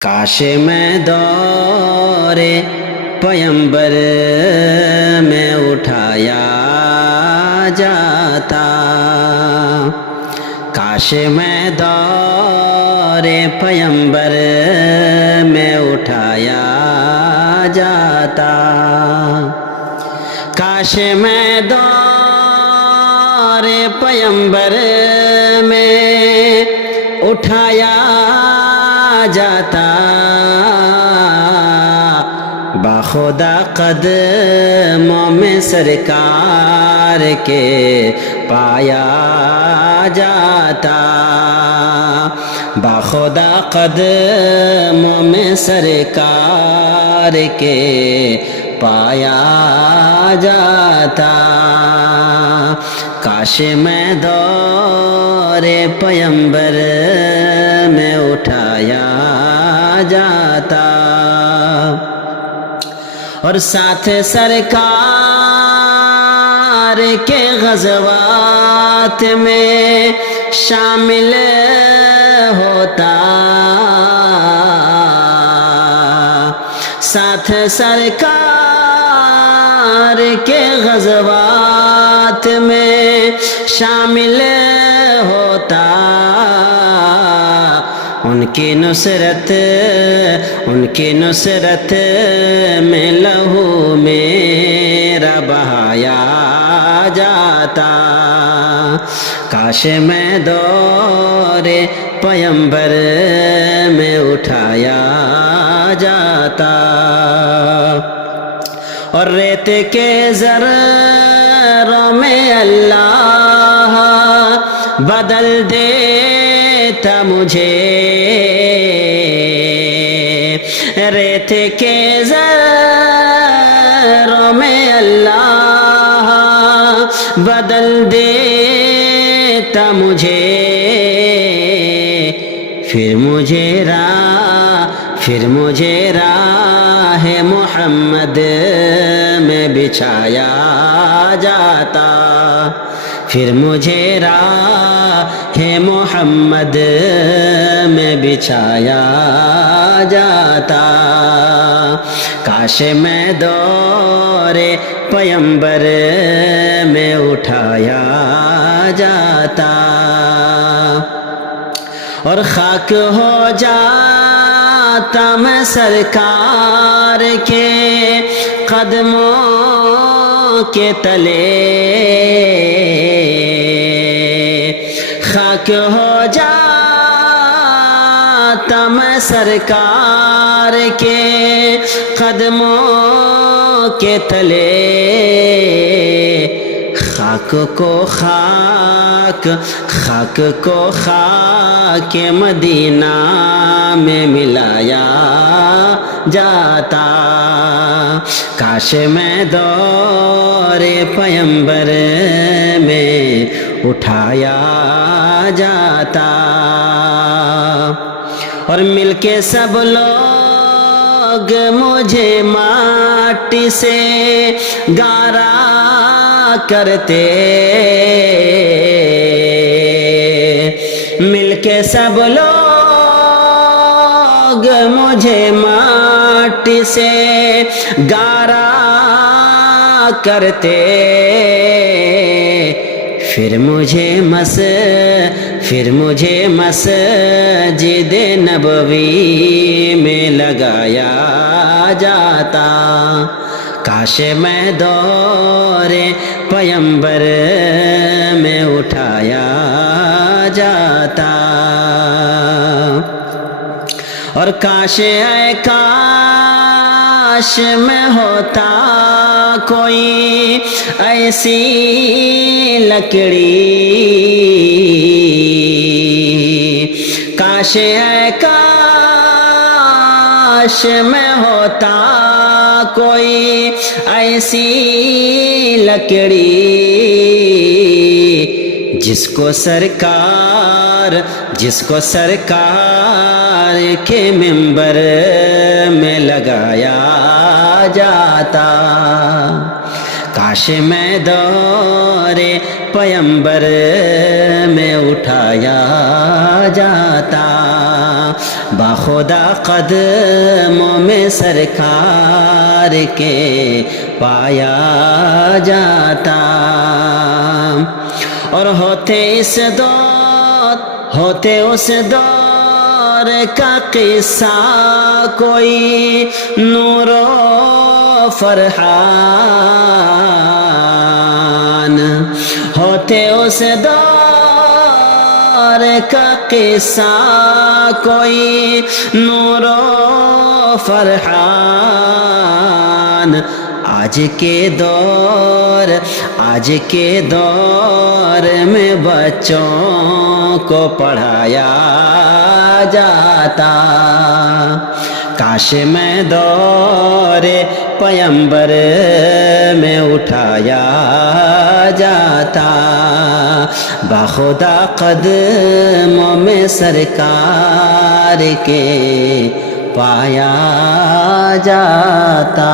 काश मैं दौरे पैगंबर में उठाया जाता, काश मैं दौरे पैगंबर में उठाया जाता, काश मैं दौरे पैगंबर में उठाया जाता, बाखुदा कदमों में सरकार के पाया जाता, बाखुदा कदमों में सरकार के पाया जाता, काश मैं दौरे पैगंबर में उठाया जाता और साथ सरकार के ग़ज़वात में शामिल होता, साथ सरकार के ग़ज़वात में शामिल होता, उनकी नुसरत में लहू मेरा बहाया जाता, काश मैं दौरे पैगंबर में उठाया जाता और रेत के ज़र्रों में अल्लाह बदल देता मुझे, रेत के ज़र्रों में अल्लाह बदल देता मुझे, फिर मुझे राह मोहम्मद में बिछाया जाता, फिर मुझे राह मोहम्मद में बिछाया जाता, काश मैं दौरे पैगंबर में उठाया जाता और खाक हो जाता मैं सरकार के कदमों के तले, खाक हो जाता मैं सरकार के कदमों के तले, खाक को खाक मदीना में मिलाया जाता, काश मैं दौरे पैगंबर में उठाया जाता और मिलके सब लोग मुझे माटी से गारा करते, मिलके सब लोग मुझे माटी से गारा करते, फिर मुझे मस्जिद नबवी में लगाया जाता, काश मैं दौरे पैगंबर में उठाया जाता और काश में होता कोई ऐसी लकड़ी, काश में होता कोई ऐसी लकड़ी जिसको सरकार के मिंबर में लगाया जाता, काश मैं दौरे पैगंबर में उठाया जाता। باخدا قدموں میں سرکار کے پایا جاتا، اور ہوتے اس دور کا قصہ کوئی نور و فرحان، ہوتے اس دور کا قصہ کوئی نور و فرحان، آج کے دور میں بچوں کو پڑھایا جاتا، کاش میں دور پیمبر میں اٹھایا جاتا، باخدا قدموں میں سرکار کے پایا جاتا۔